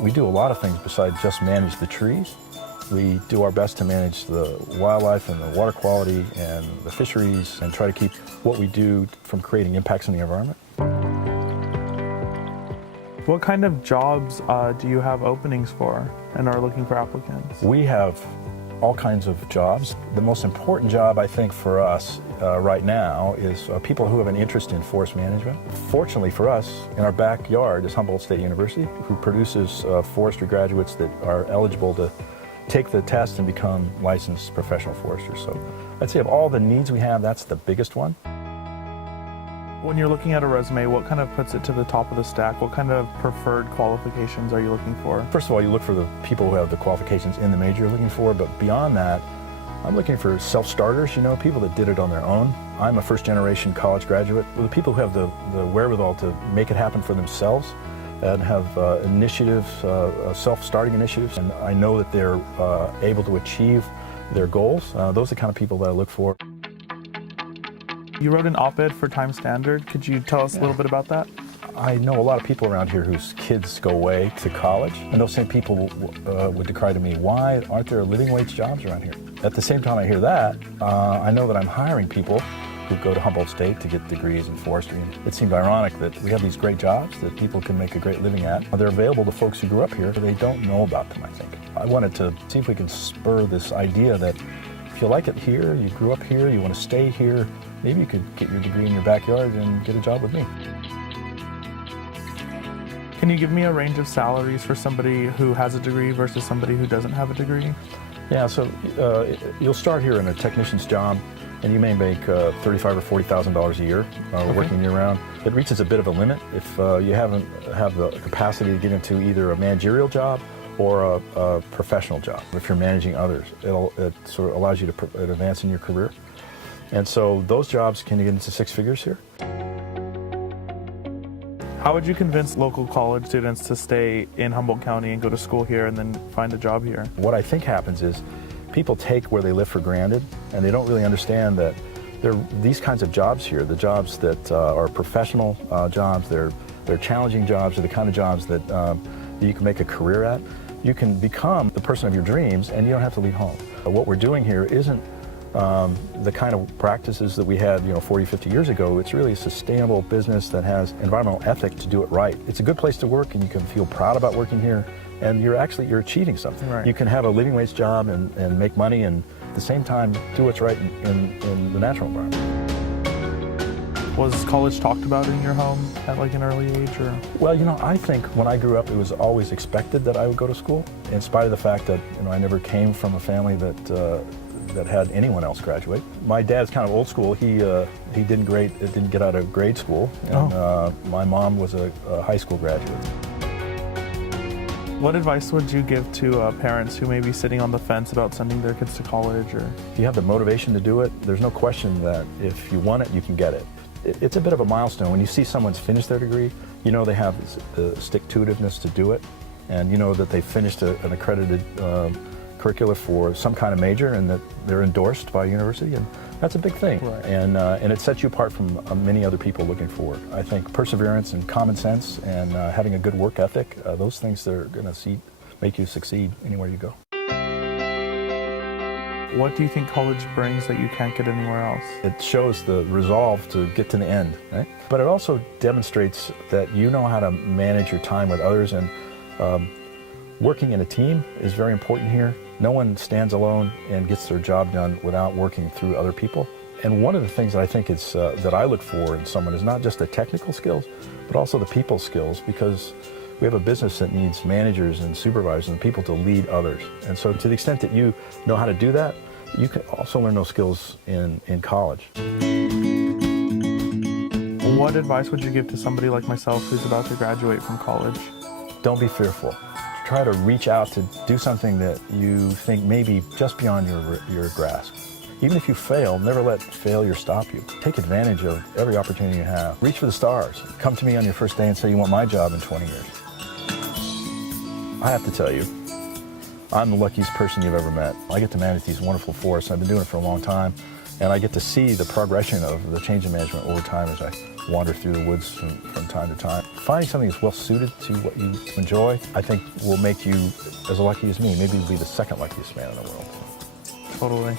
We do a lot of things besides just manage the trees. We do our best to manage the wildlife and the water quality and the fisheries and try to keep what we do from creating impacts on the environment. What kind of jobs do you have openings for and are looking for applicants? We have all kinds of jobs. The most important job, I think, for us right now is people who have an interest in forest management. Fortunately for us, in our backyard is Humboldt State University, who produces forestry graduates that are eligible to take the test and become licensed professional foresters. So I'd say of all the needs we have, that's the biggest one. When you're looking at a resume, what kind of puts it to the top of the stack? What kind of preferred qualifications are you looking for? First of all, you look for the people who have the qualifications in the major you're looking for, but beyond that, I'm looking for self-starters, you know, people that did it on their own. I'm a first-generation college graduate. Well, the people who have the wherewithal to make it happen for themselves and have initiatives, self-starting initiatives, and I know that they're able to achieve their goals. Those are the kind of people that I look for. You wrote an op-ed for Time Standard. Could you tell us a little bit about that? I know a lot of people around here whose kids go away to college, and those same people would decry to me, why aren't there living wage jobs around here? At the same time I hear that, I know that I'm hiring people who go to Humboldt State to get degrees in forestry. And it seemed ironic that we have these great jobs that people can make a great living at. They're available to folks who grew up here, but they don't know about them, I think. I wanted to see if we can spur this idea that if you like it here, you grew up here, you want to stay here, maybe you could get your degree in your backyard and get a job with me. Can you give me a range of salaries for somebody who has a degree versus somebody who doesn't have a degree? Yeah, so you'll start here in a technician's job, and you may make $35,000 or $40,000 a year working year-round. It reaches a bit of a limit if you haven't have the capacity to get into either a managerial job or a professional job. If you're managing others, it sort of allows you to advance in your career. And so those jobs can get into six figures here. How would you convince local college students to stay in Humboldt County and go to school here and then find a job here? What I think happens is people take where they live for granted, and they don't really understand that there are these kinds of jobs here, the jobs that are professional jobs, they're challenging jobs, are the kind of jobs that you can make a career at. You can become the person of your dreams, and you don't have to leave home. What we're doing here isn't the kind of practices that we had 40, 50 years ago. It's really a sustainable business that has environmental ethic to do it right. It's a good place to work, and you can feel proud about working here, and you're achieving something. Right. You can have a living wage job and make money, and at the same time do what's right in the natural environment. Was college talked about in your home at like an early age, or? Well, I think when I grew up, it was always expected that I would go to school, in spite of the fact that I never came from a family that had anyone else graduate. My dad's kind of old school. He didn't get out of grade school, and my mom was a high school graduate. What advice would you give to parents who may be sitting on the fence about sending their kids to college? Or if you have the motivation to do it, there's no question that if you want it, you can get it. It's a bit of a milestone. When you see someone's finished their degree, they have the stick-to-itiveness to do it, and that they finished an accredited curricula for some kind of major, and that they're endorsed by a university, and that's a big thing. Right. And it sets you apart from many other people looking for work. I think perseverance and common sense and having a good work ethic, those things that are going to make you succeed anywhere you go. What do you think college brings that you can't get anywhere else? It shows the resolve to get to the end, right? But it also demonstrates that you know how to manage your time with others, and working in a team is very important here. No one stands alone and gets their job done without working through other people. And one of the things that I think is that I look for in someone is not just the technical skills, but also the people skills, because we have a business that needs managers and supervisors and people to lead others. And so to the extent that you know how to do that, you can also learn those skills in college. What advice would you give to somebody like myself who's about to graduate from college? Don't be fearful. Try to reach out to do something that you think may be just beyond your grasp. Even if you fail, never let failure stop you. Take advantage of every opportunity you have. Reach for the stars. Come to me on your first day and say you want my job in 20 years. I have to tell you, I'm the luckiest person you've ever met. I get to manage these wonderful forests. I've been doing it for a long time, And I get to see the progression of the change in management over time as I wander through the woods from time to time. Finding something that's well suited to what you enjoy, I think will make you as lucky as me. Maybe you'll be the second luckiest man in the world. Totally.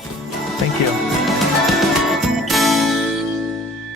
Thank you.